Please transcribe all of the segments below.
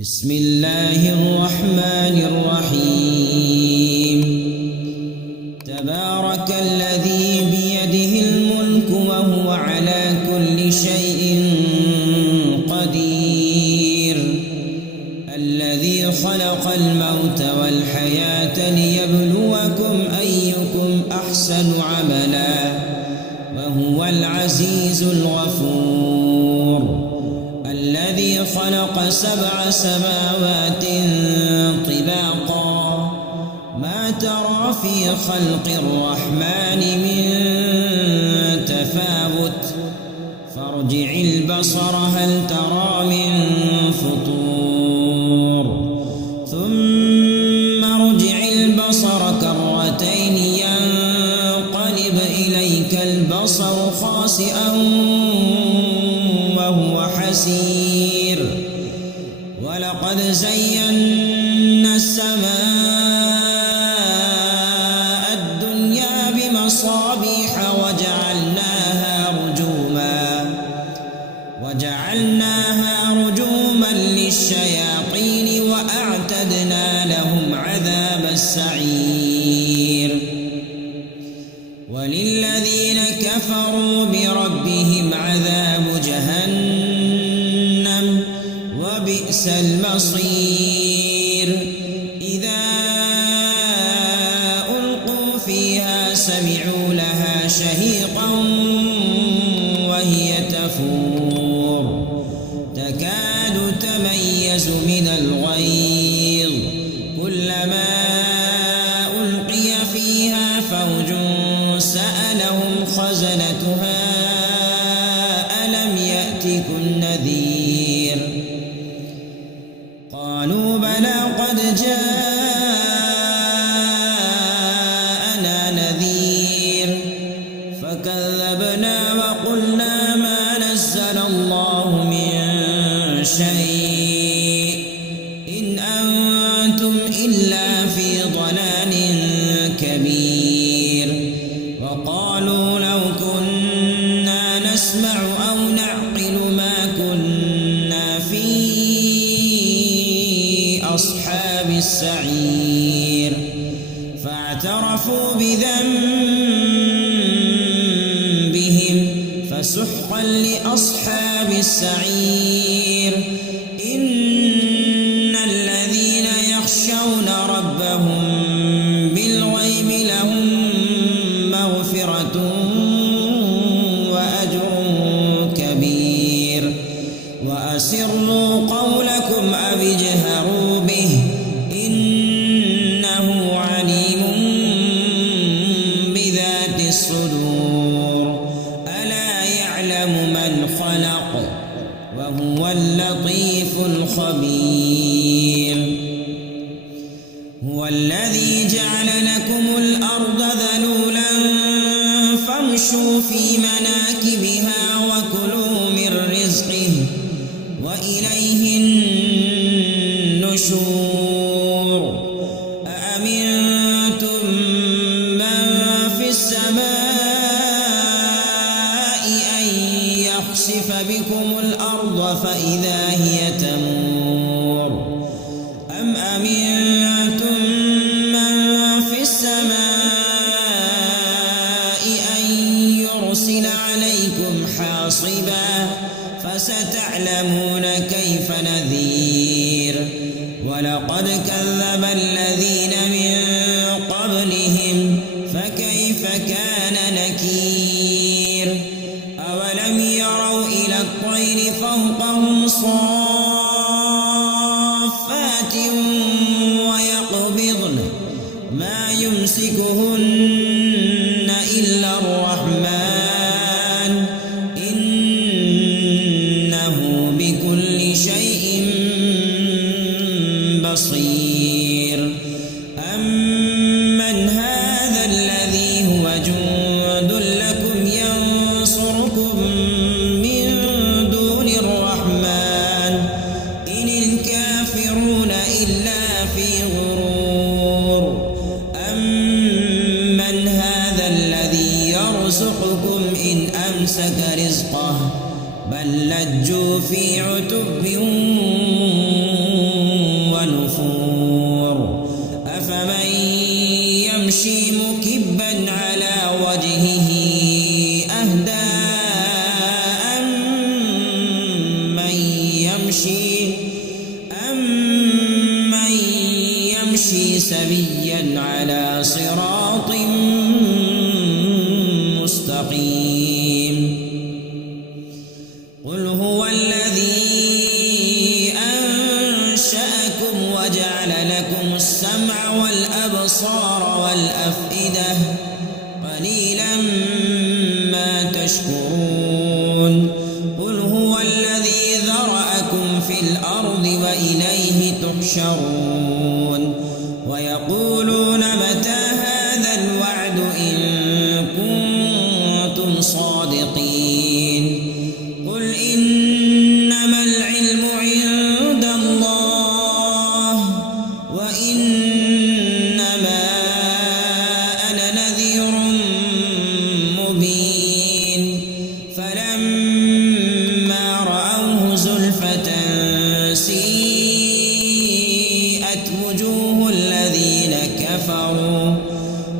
بسم الله الرحمن الرحيم. تبارك الذي بيده الملك وهو على كل شيء قدير، الذي خلق الموت والحياة ليبلوكم أيكم أحسن عملا وهو العزيز الغفور. الذي خلق 7 سماوات طباقا، ما ترى في خلق الرحمن من تفاوت، فارجع البصر هل ترى من فطور، ثم ارجع البصر كرتين ينقلب إليك البصر خاسئا وهو حسير. ولقد زينا السماء الدنيا بمصابيح وجعلناها رجوما للشياطين وأعتدنا لهم عذاب السعير. وللذين كفروا بربهم عذاب جهنم وبئس المصير. إذا ألقوا فيها سمعوا لها شهيقا وهي تفور، تكاد تميز من الغيظ، كلما ألقي فيها فوج سألهم خزنتها ألم يأتكم نذير، قالوا بلى قد جاءنا نذير، فكذبنا وقلنا ما نزل الله من شيء إن أنتم إلا في ضلال كبير. وقالوا لو كنا نسمع أو نعقل ما كنا في أصحاب السعير، فاعترفوا بذنبهم فسحقا لأصحاب السعير. إن الذين يخشون ربهم بالغيب لهم مغفرة وأجر كبير. وأسروا قولكم أو اجهروا به إنه عليم بذات الصدور. ألا يعلم من خلق وهو اللطيف الخبير. هو الذي جعل لكم الأرض ذلولا فامشوا في مناكبها وكلوا من رزقه وإليه النشور. أأمنتم من في السماء أن يخسف بكم الأرض فإذا هي تمور، أم أمنتم من في السماء أن يرسل عليكم حاصبا فستعلمون كيف نذير. ولقد كذب الذين من قبلهم فكيف كان نكير. أولم يروا إلى الطير فوقهم صافات ويقبضن ما يمسكهن إلا الرحمن إنه بكل شيء بصير. أمن هذا الذي هو جند لكم ينصركم من دون الرحمن إن الكافرون إلا في غرور. أمن هذا الذي يرزقكم إن أمسك رزقه بل لجوا في عتب يمشي مكبا على وجهه أهدى أمن يمشي سويا على صراط مستقيم قل هو الذي أنشأكم وجعل لكم السمع والأبصار والأفئدة قليلا ما تشكرون قل هو الذي ذرأكم في الأرض وإليه تحشرون ويقولون متى هذا الوعد إن كنتم صادقين قل إنما العلم عند الله وإنما أنا نذير مبين فلما رأوه زلفة سيئت وجوه الذين كفروا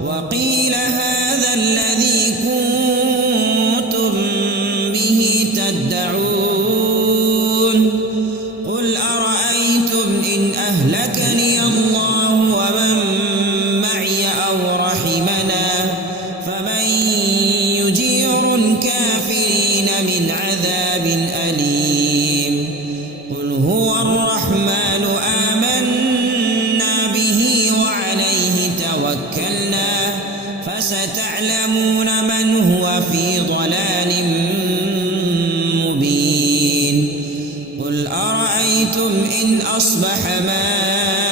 وقيل هذا الذي كنتم به تدعون قل أرأيتم إن أهلكني الله ومن معي أو رحمنا فمن يجير الكافرين من عذاب أليم قل هو الرحمن آمنا به وعليه توكلنا فستعلمون من هو في ضلال مبين قل أرأيتم إن أصبح ماؤكم